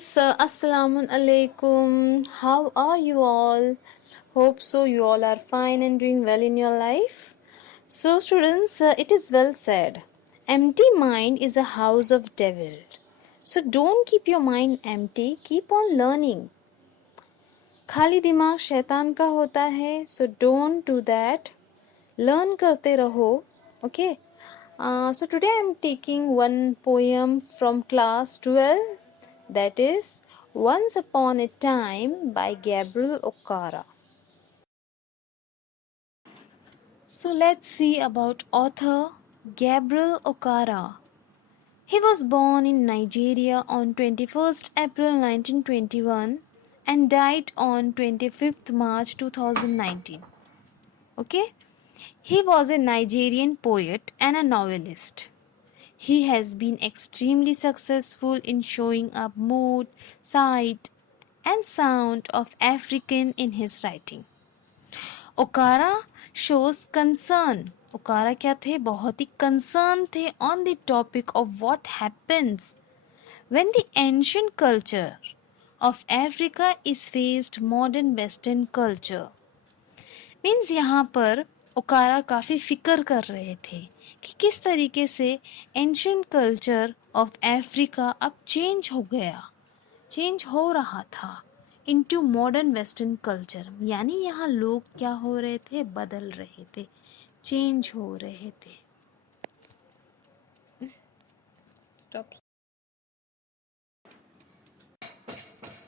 students, Assalamu alaikum. How are you all? Hope so you all are fine and doing well in your life. So students, it is well said. Empty mind is a house of devil. So don't keep your mind empty, keep on learning. खाली दिमाग शैतान का होता है, so don't do that. Learn करते रहो, okay? So today I am taking one poem from class 12, that is Once Upon a Time by Gabriel Okara. So let's see about author Gabriel Okara. He was born in Nigeria on 21st April 1921 and died on 25th March 2019. Okay? He was a Nigerian poet and a novelist. He has been extremely successful in showing up mood, sight, and sound of African in his writing. Okara shows concern. Okara क्या थे? बहुत ही concern थे on the topic of what happens when the ancient culture of Africa is faced modern Western culture. Means यहाँ पर ओकारा काफ़ी फिक्र कर रहे थे कि किस तरीके से एंशियंट कल्चर ऑफ अफ्रीका अब चेंज हो रहा था इनटू मॉडर्न वेस्टर्न कल्चर, यानी यहाँ लोग क्या हो रहे थे, बदल रहे थे, चेंज हो रहे थे.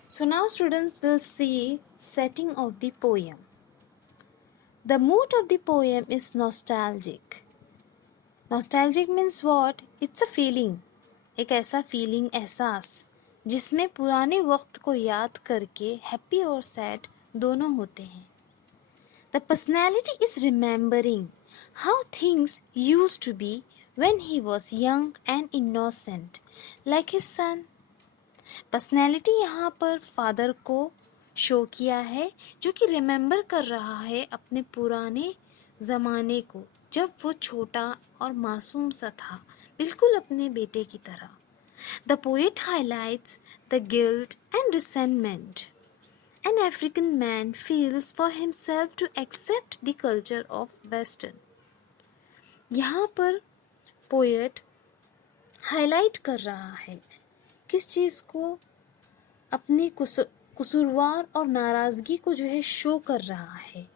So now students will see setting of the poem. The mood of the poem is nostalgic. Nostalgic means what? It's a feeling. एक ऐसा फीलिंग, एहसास जिसमें पुराने वक्त को याद करके हैप्पी और सैड दोनों होते हैं. The personality is remembering how things used to be when he was young and innocent, like his son. Personality यहाँ पर फादर को शो किया है, जो कि रिमेंबर कर रहा है अपने पुराने ज़माने को, जब वो छोटा और मासूम सा था, बिल्कुल अपने बेटे की तरह. The poet highlights the guilt and resentment an African man feels for himself to accept the culture of Western. यहाँ पर पोएट हाईलाइट कर रहा है किस चीज़ को, अपनी कसूरवार और नाराज़गी को जो है शो कर रहा है.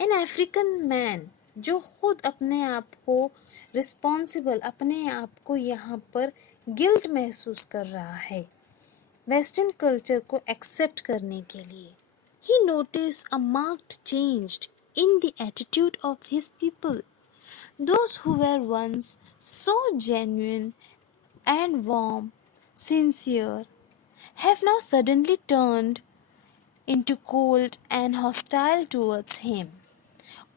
एन अफ्रीकन मैन जो खुद अपने आप को रिस्पॉन्सिबल, अपने आप को यहाँ पर गिल्ट महसूस कर रहा है वेस्टर्न कल्चर को एक्सेप्ट करने के लिए. He notice a marked change in the attitude of his people. Those who were once so genuine and warm, sincere, have now suddenly turned into cold and hostile towards him.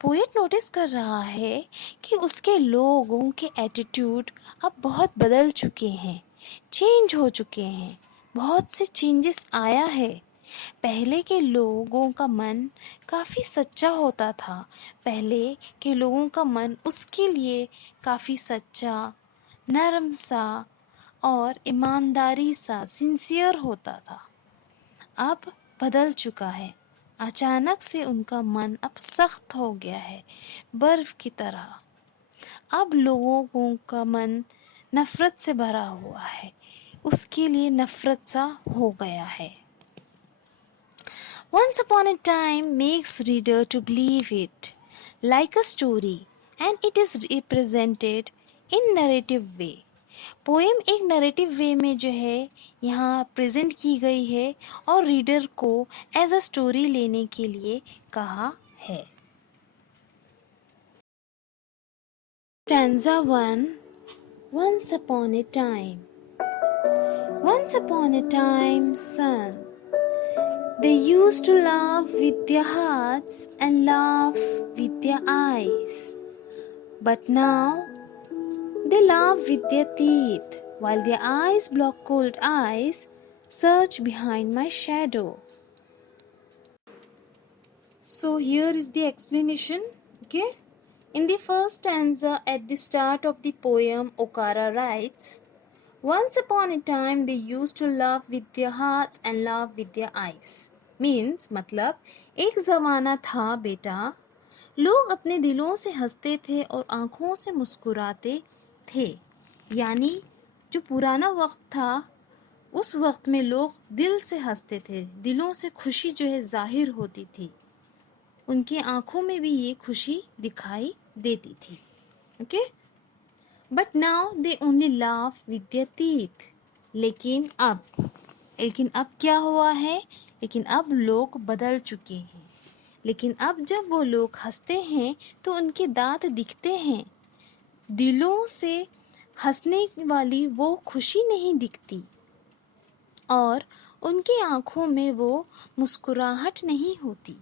Poet notice कर रहा है कि उसके लोगों के attitude अब बहुत बदल चुके हैं, चेंज हो चुके हैं, बहुत से चेंजेस आया है. पहले के लोगों का मन काफ़ी सच्चा होता था, पहले के लोगों का मन उसके लिए काफ़ी सच्चा, नरम सा और ईमानदारी सा, सिंसियर होता था. अब बदल चुका है, अचानक से उनका मन अब सख्त हो गया है, बर्फ की तरह. अब लोगों का मन नफ़रत से भरा हुआ है, उसके लिए नफ़रत सा हो गया है. Once upon a time makes reader to believe it like a story and it is represented in narrative way. Poem एक नरेटिव वे में जो है यहाँ प्रेजेंट की गई है और रीडर को एज अ स्टोरी लेने के लिए कहा है. Stanza 1. Once upon a time. Once upon a time, son, they used to love with their hearts and laugh with their eyes. But now they laugh with their teeth, while their eyes block cold eyes, search behind my shadow. So here is the explanation, okay? In the first stanza at the start of the poem, Okara writes, Once upon a time they used to love with their hearts and love with their eyes. Means मतलब एक ज़माना था बेटा, लोग अपने दिलों से हंसते थे और आँखों से मुस्कुराते थे. यानी जो पुराना वक्त था, उस वक्त में लोग दिल से हंसते थे, दिलों से खुशी जो है जाहिर होती थी, उनकी आँखों में भी ये खुशी दिखाई देती थी. Okay, but now they only laugh with their teeth. लेकिन अब क्या हुआ है? लेकिन अब लोग बदल चुके हैं. लेकिन अब जब वो लोग हंसते हैं तो उनके दांत दिखते हैं. दिलों से हंसने वाली वो खुशी नहीं दिखती और उनकी आँखों में वो मुस्कुराहट नहीं होती.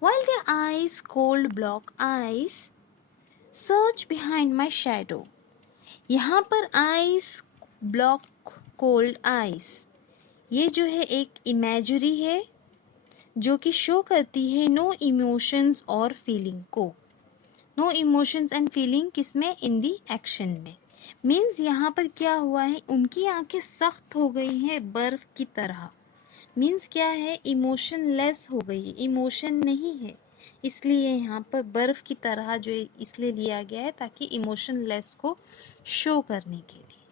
While their eyes, cold block eyes, search behind my shadow. यहाँ पर eyes, block, cold eyes, ये जो है एक इमेजरी है जो कि शो करती है नो इमोशंस और फीलिंग को. नो इमोशंस एंड फीलिंग किसमें? इन दी एक्शन में. मीन्स यहाँ पर क्या हुआ है? उनकी आंखें सख्त हो गई हैं बर्फ की तरह. मीन्स क्या है? इमोशन लेस हो गई है, इमोशन नहीं है. इसलिए यहाँ पर बर्फ की तरह जो इसलिए लिया गया है ताकि इमोशन लेस को शो करने के लिए.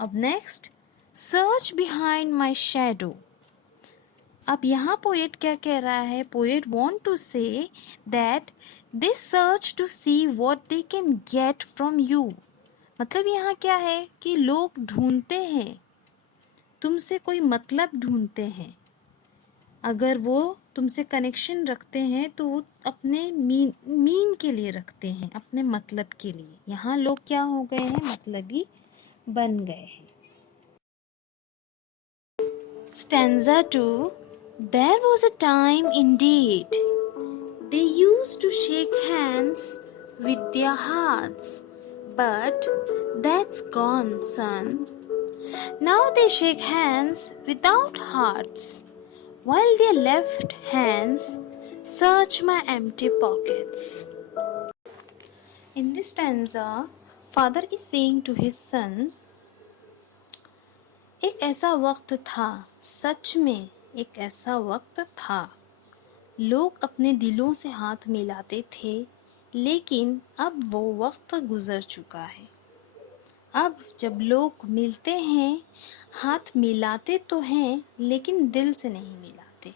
अब next, search behind my shadow. अब यहाँ पोएट क्या कह रहा है? Poet want to say that they search to see what they can get from you. मतलब यहाँ क्या है कि लोग ढूंढते हैं, तुमसे कोई मतलब ढूंढते हैं. अगर वो तुमसे कनेक्शन रखते हैं तो वो अपने मीन के लिए रखते हैं, अपने मतलब के लिए. यहाँ लोग क्या हो गए हैं? मतलबी बन गए हैं. Stanza 2. There was a time indeed they used to shake hands with their hearts, but that's gone, son. Now they shake hands without hearts, while their left hands search my empty pockets. In this stanza, father is saying to his son, एक ऐसा वक्त था, सच में एक ऐसा वक्त था, लोग अपने दिलों से हाथ मिलाते थे, लेकिन अब वो वक्त गुज़र चुका है. अब जब लोग मिलते हैं, हाथ मिलाते तो हैं लेकिन दिल से नहीं मिलाते.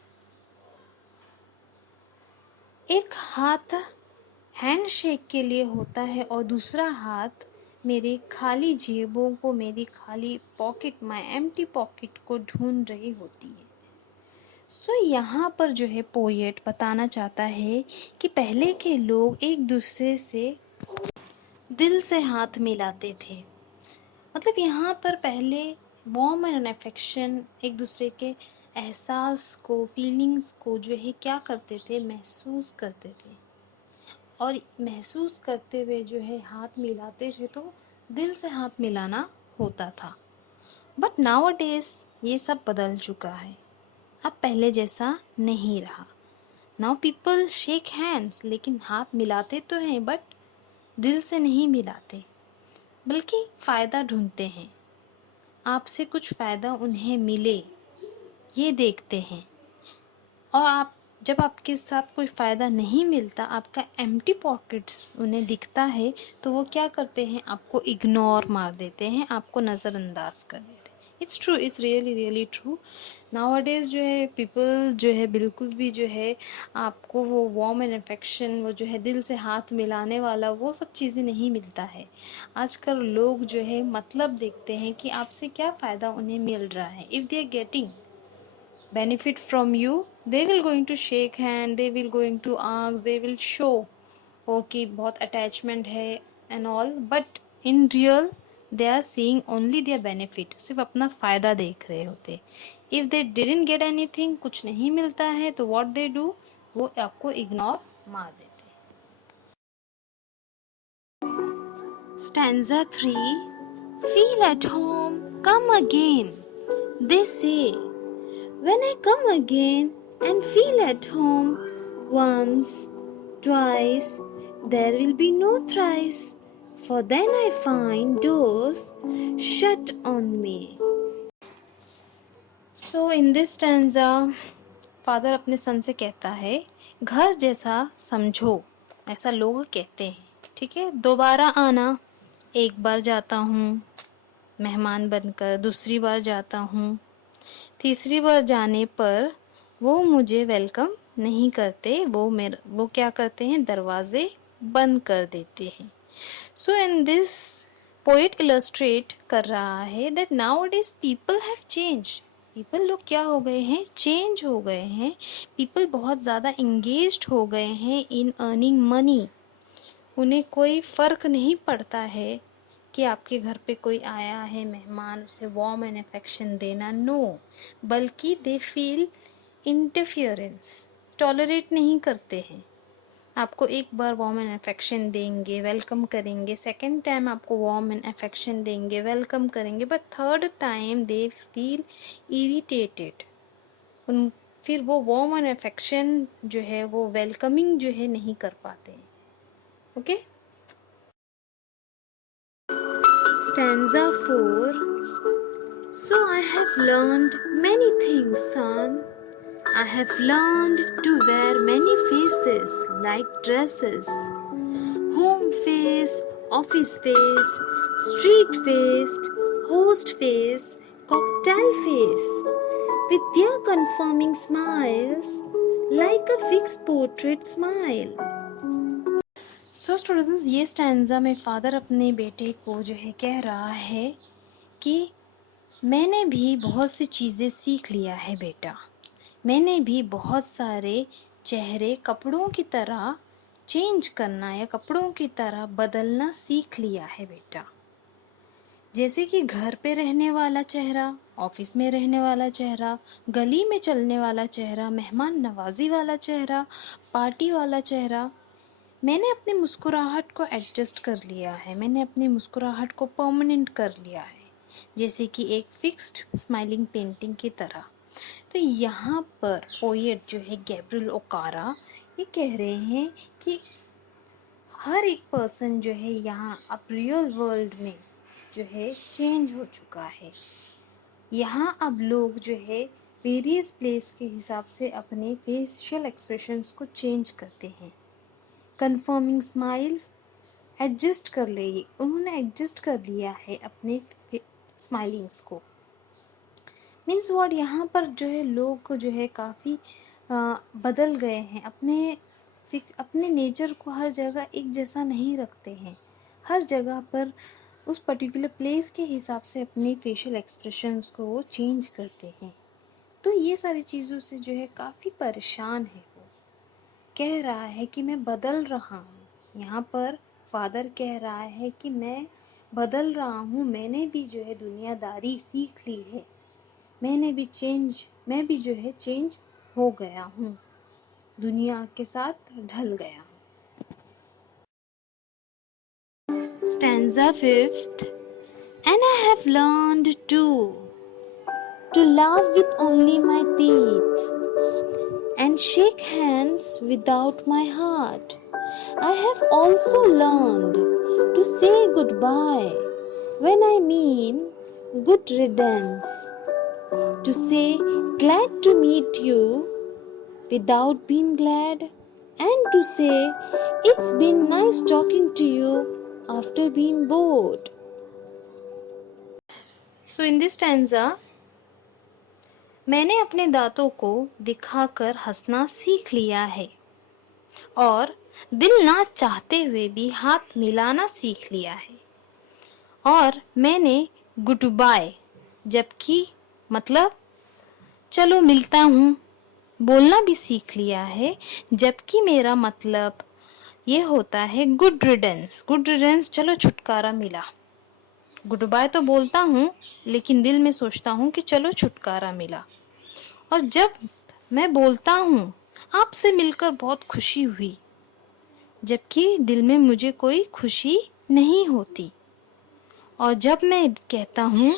एक हाथ हैंड शेक के लिए होता है और दूसरा हाथ मेरे खाली जेबों को, मेरी खाली पॉकेट, माय एम्प्टी पॉकेट को ढूंढ रही होती है. सो यहाँ पर जो है पोएट बताना चाहता है कि पहले के लोग एक दूसरे से दिल से हाथ मिलाते थे. मतलब यहाँ पर पहले वार्म एंड अफेक्शन, एक दूसरे के एहसास को, फीलिंग्स को जो है क्या करते थे? महसूस करते थे. और महसूस करते हुए जो है हाथ मिलाते थे तो दिल से हाथ मिलाना होता था. बट नाउ डेज ये सब बदल चुका है. अब पहले जैसा नहीं रहा. नाउ पीपल शेक हैंड्स, लेकिन हाथ मिलाते तो हैं बट दिल से नहीं मिलाते, बल्कि फ़ायदा ढूंढते हैं. आपसे कुछ फ़ायदा उन्हें मिले ये देखते हैं. और आप जब आपके साथ कोई फ़ायदा नहीं मिलता, आपका एम्प्टी पॉकेट्स उन्हें दिखता है, तो वो क्या करते हैं? आपको इग्नोर मार देते हैं, आपको नज़रअंदाज कर देते हैं. It's true, it's really true. Nowadays जो है पीपल जो है बिल्कुल भी जो है आपको वो वार्म एंड अफेक्शन, वो जो है दिल से हाथ मिलाने वाला, वो सब चीज़ें नहीं मिलता है. आजकल लोग जो है मतलब देखते हैं कि आपसे क्या फ़ायदा उन्हें मिल रहा है. If they are getting benefit from you, they will going to shake hand, they will going to ask, they will show okay बहुत attachment है and all, but in real they are seeing only their benefit, सिर्फ अपना फ़ायदा देख रहे होते. if they didn't get anything, कुछ नहीं मिलता है, तो what they do, वो आपको ignore मार देते. Stanza 3. Feel at home, come again, they say. When I come again and feel at home, once, twice, there will be no thrice. for then I find doors shut on me. So in this stanza, father अपने सन से कहता है, घर जैसा समझो, ऐसा लोग कहते हैं, ठीक है। दोबारा आना, एक बार जाता हूँ मेहमान बनकर, दूसरी बार जाता हूँ, तीसरी बार जाने पर वो मुझे वेलकम नहीं करते, वो क्या करते हैं, दरवाजे बंद कर देते हैं। सो इन दिस पोएट इलस्ट्रेट कर रहा है that nowadays people have changed. People लोग क्या हो गए हैं, चेंज हो गए हैं। पीपल बहुत ज़्यादा इंगेज्ड हो गए हैं इन अर्निंग मनी। उन्हें कोई फ़र्क नहीं पड़ता है कि आपके घर पे कोई आया है मेहमान, उसे वार्म एंड अफेक्शन देना, नो, बल्कि दे फील इंटरफियरेंस, टॉलरेट नहीं करते हैं। आपको एक बार वार्म एंड अफेक्शन देंगे, वेलकम करेंगे, सेकेंड टाइम आपको वार्म एंड अफेक्शन देंगे, वेलकम करेंगे, but third time they feel irritated. फिर वो वार्म एंड अफेक्शन जो है, वो वेलकमिंग जो है नहीं कर पाते हैं। Okay. Stanza 4. So I have learned many things, son. I have learned to wear many faces like dresses. Home face, office face, street face, host face, cocktail face, with their confirming smiles like a fixed portrait smile. So students, ये stanza में father अपने बेटे को जो है कह रहा है कि मैंने भी बहुत सी चीज़ें सीख लिया है बेटा, मैंने भी बहुत सारे चेहरे कपड़ों की तरह चेंज करना या कपड़ों की तरह बदलना सीख लिया है बेटा। जैसे कि घर पे रहने वाला चेहरा, ऑफिस में रहने वाला चेहरा, गली में चलने वाला चेहरा, मेहमान नवाजी वाला चेहरा, पार्टी वाला चेहरा, मैंने अपनी मुस्कुराहट को एडजस्ट कर लिया है, मैंने अपनी मुस्कुराहट को परमानेंट कर लिया है, जैसे कि एक फिक्स्ड स्माइलिंग पेंटिंग की तरह। तो यहाँ पर पोएट जो है गैब्रियल ओकारा ये कह रहे हैं कि हर एक पर्सन जो है यहाँ अब रियल वर्ल्ड में जो है चेंज हो चुका है। यहाँ अब लोग जो है वेरियस प्लेस के हिसाब से अपने फेशियल एक्सप्रेशंस को चेंज करते हैं। कन्फर्मिंग स्माइल्स एडजस्ट कर लेगी, उन्होंने एडजस्ट कर लिया है अपने स्माइलिंग्स को। मीन्स वर्ड यहाँ पर जो है लोग जो है काफ़ी बदल गए हैं, अपने नेचर को हर जगह एक जैसा नहीं रखते हैं, हर जगह पर उस पर्टिकुलर प्लेस के हिसाब से अपने फेशियल एक्सप्रेशंस को वो चेंज करते हैं। तो ये सारी चीज़ों से जो है काफ़ी परेशान है। वो कह रहा है कि मैं बदल रहा हूँ। यहाँ पर फादर कह रहा है कि मैं बदल रहा हूँ, मैंने भी जो है दुनियादारी सीख ली है, मैं भी जो है चेंज हो गया हूँ, दुनिया के साथ ढल गया हूँ। Stanza 5th. And I have learned to laugh with only my teeth and shake hands without my heart. I have also learned to say goodbye when I mean good riddance, to say glad to meet you without being glad, and to say it's been nice talking to you after being bored. So in this stanza, मैंने अपने दांतों को दिखाकर हंसना सीख लिया है और दिल ना चाहते हुए भी हाथ मिलाना सीख लिया है, और मैंने गुड बाय जबकि मतलब चलो मिलता हूँ बोलना भी सीख लिया है, जबकि मेरा मतलब ये होता है गुड रिडेंस, चलो छुटकारा मिला। गुड बाय तो बोलता हूँ लेकिन दिल में सोचता हूँ कि चलो छुटकारा मिला। और जब मैं बोलता हूँ आपसे मिलकर बहुत खुशी हुई, जबकि दिल में मुझे कोई खुशी नहीं होती। और जब मैं कहता हूँ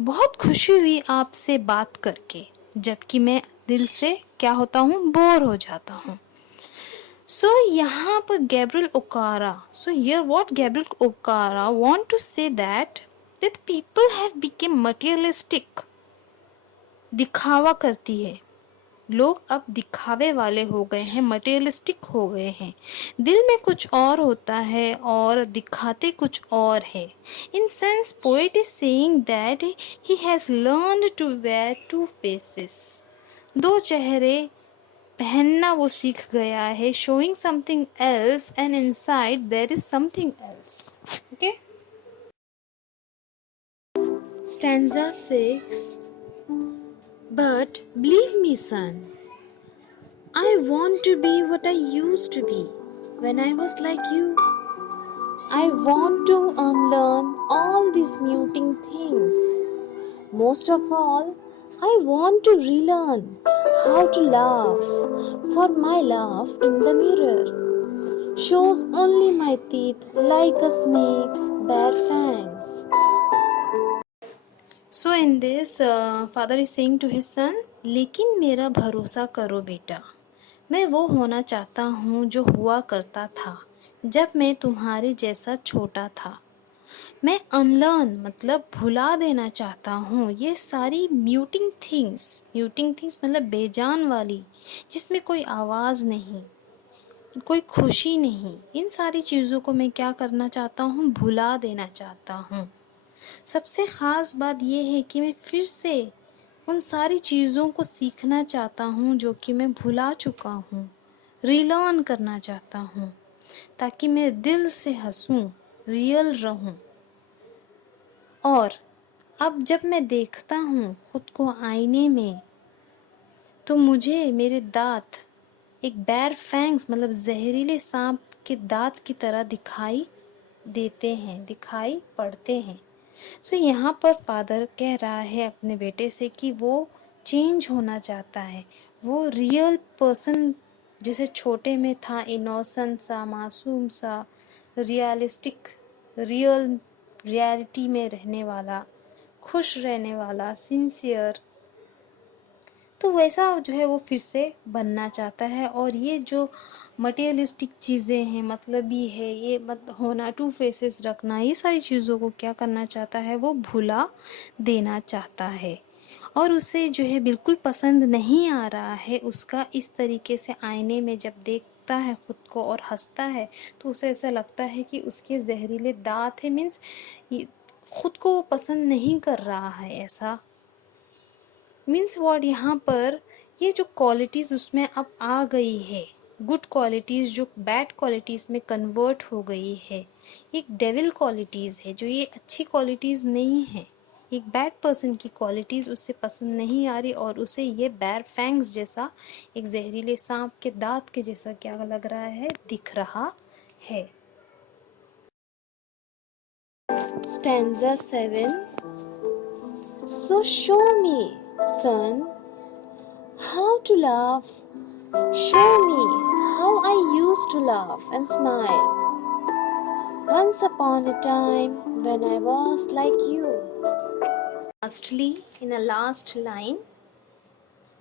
बहुत खुशी हुई आपसे बात करके, जबकि मैं दिल से क्या होता हूँ, बोर हो जाता हूँ। So यहाँ पर Gabriel Okara. So here what Gabriel Okara want to say that people have become materialistic. दिखावा करती है, लोग अब दिखावे वाले हो गए हैं, मटेरियलिस्टिक हो गए हैं, दिल में कुछ और होता है और दिखाते कुछ और है. In sense poet is saying that he has learned to wear two faces. दो चेहरे पहनना वो सीख गया है. Showing something else and inside there is something else. Okay. Stanza 6. But believe me, son, I want to be what I used to be when I was like you. I want to unlearn all these muting things. Most of all, I want to relearn how to laugh, for my laugh in the mirror shows only my teeth like a snake's bare fangs. So in this, father is saying to his son, लेकिन मेरा भरोसा करो बेटा, मैं वो होना चाहता हूँ जो हुआ करता था जब मैं तुम्हारे जैसा छोटा था. मैं अनलर्न मतलब भुला देना चाहता हूँ ये सारी म्यूटिंग थिंग्स मतलब बेजान वाली, जिसमें कोई आवाज़ नहीं, कोई खुशी नहीं. इन सारी चीज़ों को मैं क्या करना चाहता हूँ, भुला देना चाहता हूँ. सबसे ख़ास बात यह है कि मैं फिर से उन सारी चीज़ों को सीखना चाहता हूँ जो कि मैं भुला चुका हूँ, रीलर्न करना चाहता हूँ, ताकि मैं दिल से हंसूँ, रियल रहूँ. और अब जब मैं देखता हूँ खुद को आईने में तो मुझे मेरे दांत एक बैर फैंग्स मतलब जहरीले सांप के दांत की तरह दिखाई देते हैं, दिखाई पड़ते हैं. सो यहाँ पर फादर कह रहा है अपने बेटे से कि वो चेंज होना चाहता है, वो रियल पर्सन जैसे छोटे में था, इनोसेंट सा, मासूम सा, रियलिस्टिक, रियल रियलिटी में रहने वाला, खुश रहने वाला, सिंसियर, तो वैसा जो है वो फिर से बनना चाहता है. और ये जो मटेरियलिस्टिक चीज़ें हैं, मतलबी है, ये होना, टू फेसेस रखना, ये सारी चीज़ों को क्या करना चाहता है, वो भुला देना चाहता है. और उसे जो है बिल्कुल पसंद नहीं आ रहा है उसका इस तरीके से आईने में जब देखता है खुद को और हंसता है तो उसे ऐसा लगता है कि उसके जहरीले दांत है. मीन्स खुद को वो पसंद नहीं कर रहा है. ऐसा मीन्स वर्ड यहाँ पर ये जो क्वालिटीज़ उसमें अब आ गई है, गुड क्वालिटीज़ जो बैड क्वालिटीज़ में कन्वर्ट हो गई है, एक डेविल क्वालिटीज़ है जो ये अच्छी क्वालिटीज़ नहीं है. एक बैड पर्सन की क्वालिटीज़ उससे पसंद नहीं आ रही और उसे ये बैर फैंग्स जैसा, एक जहरीले सांप के दांत के जैसा क्या लग रहा है, दिख रहा है. Stanza 7. So show me, son, how to laugh. Show me how I used to laugh and smile. Once upon a time when I was like you. Lastly, in the last line,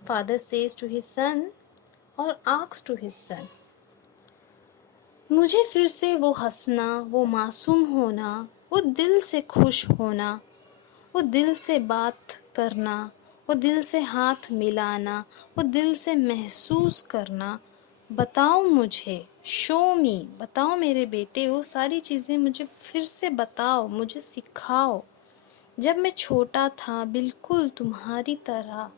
father says to his son or asks to his son, मुझे फिर से वो हंसना, वो मासूम होना, वो दिल से खुश होना, वो दिल से बात करना, वो दिल से हाथ मिलाना, वो दिल से महसूस करना, बताओ मुझे, शो मी, बताओ मेरे बेटे, वो सारी चीज़ें मुझे फिर से बताओ, मुझे सिखाओ. जब मैं छोटा था बिल्कुल तुम्हारी तरह,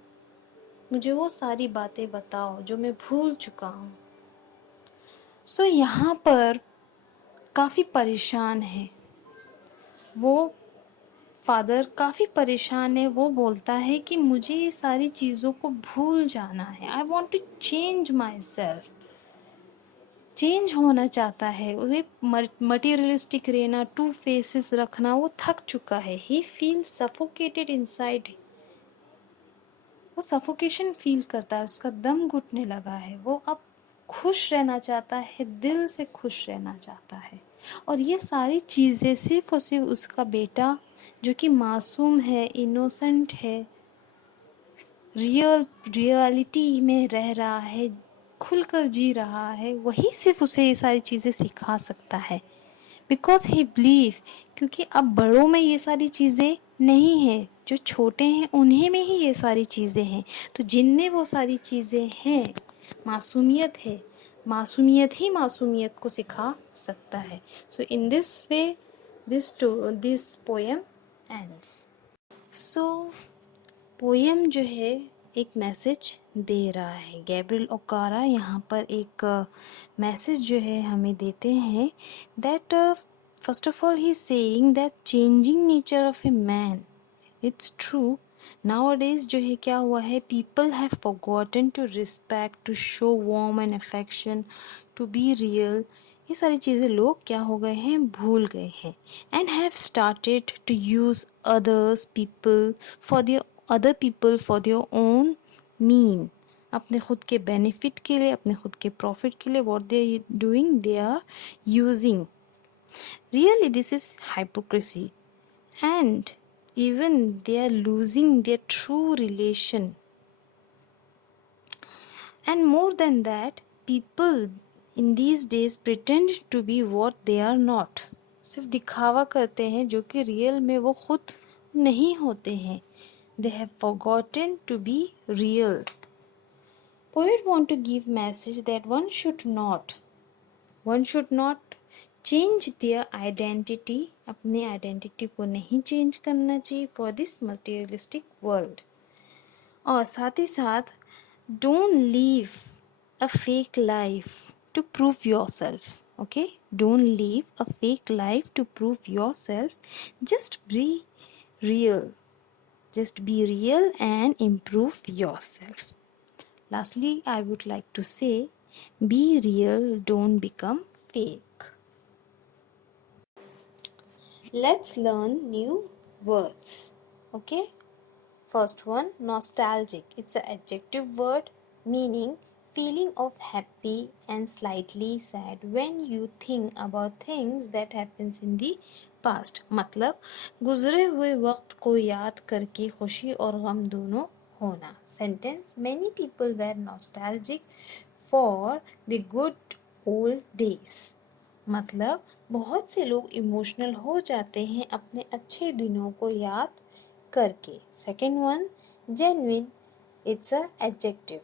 मुझे वो सारी बातें बताओ जो मैं भूल चुका हूँ. सो यहाँ पर काफ़ी परेशान है वो, फादर काफ़ी परेशान है. वो बोलता है कि मुझे ये सारी चीज़ों को भूल जाना है. I want to change myself, change होना चाहता है. वो मटीरियलिस्टिक रहना, टू फेसेस रखना वो थक चुका है. ही फील सफोकेटेड इनसाइड, वो सफोकेशन फील करता है, उसका दम घुटने लगा है. वो अब खुश रहना चाहता है, दिल से खुश रहना चाहता है. और ये सारी चीज़ें सिर्फ और सिर्फ उसका बेटा जो कि मासूम है, इनोसेंट है, रियलिटी में रह रहा है, खुलकर जी रहा है वही सिर्फ उसे ये सारी चीज़ें सिखा सकता है। बिकॉज ही बिलीव, क्योंकि अब बड़ों में ये सारी चीज़ें नहीं है, जो छोटे हैं उन्हीं में ही ये सारी चीज़ें हैं। तो जिनमें वो सारी चीज़ें हैं, मासूमियत है, मासूमियत ही मासूमियत को सिखा सकता है। So in this way this poem ends. So poem जो है एक मैसेज दे रहा है। गैब्रियल ओकारा यहाँ पर एक मैसेज जो है हमें देते हैं that first of all he saying that changing nature of a man, it's true. Nowadays जो है क्या हुआ है, people have forgotten to respect, to show warm and affection, to be real. ये सारी चीज़ें लोग क्या हो गए हैं, भूल गए हैं। And have started to use other people for their own mean, अपने खुद के बेनिफिट के लिए, अपने खुद के प्रॉफिट के लिए। What they are doing, they are using. Really this is hypocrisy, and even they are losing their true relation. And more than that, people in these days pretend to be what they are not. सिर्फ दिखावा करते हैं जो कि real में वो खुद नहीं होते हैं। They have forgotten to be real. Poet want to give message that one should not change their identity, अपने आइडेंटिटी को नहीं चेंज करना चाहिए फॉर दिस मटेरियलिस्टिक वर्ल्ड। और साथ ही साथ don't live a fake life to prove yourself. Okay, don't live a fake life to prove yourself, just be real, just be real and improve yourself. Lastly, I would like to say, be real, don't become fake. Let's learn new words. Okay? First one, nostalgic. It's an adjective word meaning feeling of happy and slightly sad when you think about things that happens in the past. मतलब गुजरे हुए वक्त को याद करके खुशी और गम दोनों होना। Sentence, many people were nostalgic for the good old days. मतलब बहुत से लोग इमोशनल हो जाते हैं अपने अच्छे दिनों को याद करके। Second one, genuine. It's a adjective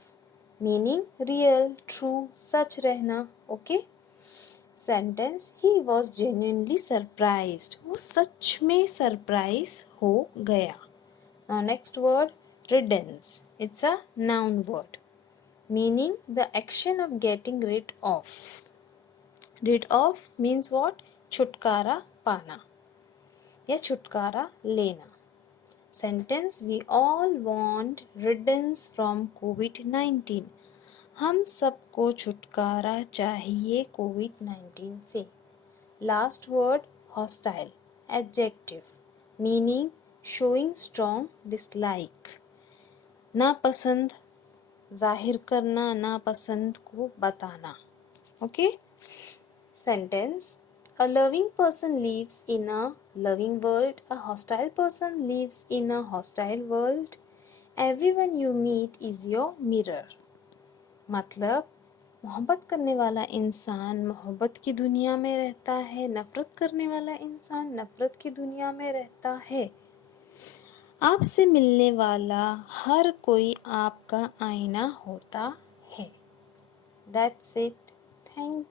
meaning real, true, सच रहना। Okay, sentence, he was genuinely surprised. वो सच में सरप्राइज हो गया। Now next word, riddance. It's a noun word meaning the action of getting rid of. Rid of means what, छुटकारा पाना या छुटकारा लेना। Sentence, we all want riddance from कोविड-19। हम सबको छुटकारा चाहिए कोविड-19 से। Last word, hostile. Adjective meaning showing strong dislike, नापसंद जाहिर करना, नापसंद को बताना। Okay, sentence, a loving person lives in a loving world. A hostile person lives in a hostile world. Everyone you meet is your mirror. मतलब मोहब्बत करने वाला इंसान मोहब्बत की दुनिया में रहता है, नफरत करने वाला इंसान नफरत की दुनिया में रहता है। आपसे मिलने वाला हर कोई आपका आईना होता है। That's it. Thank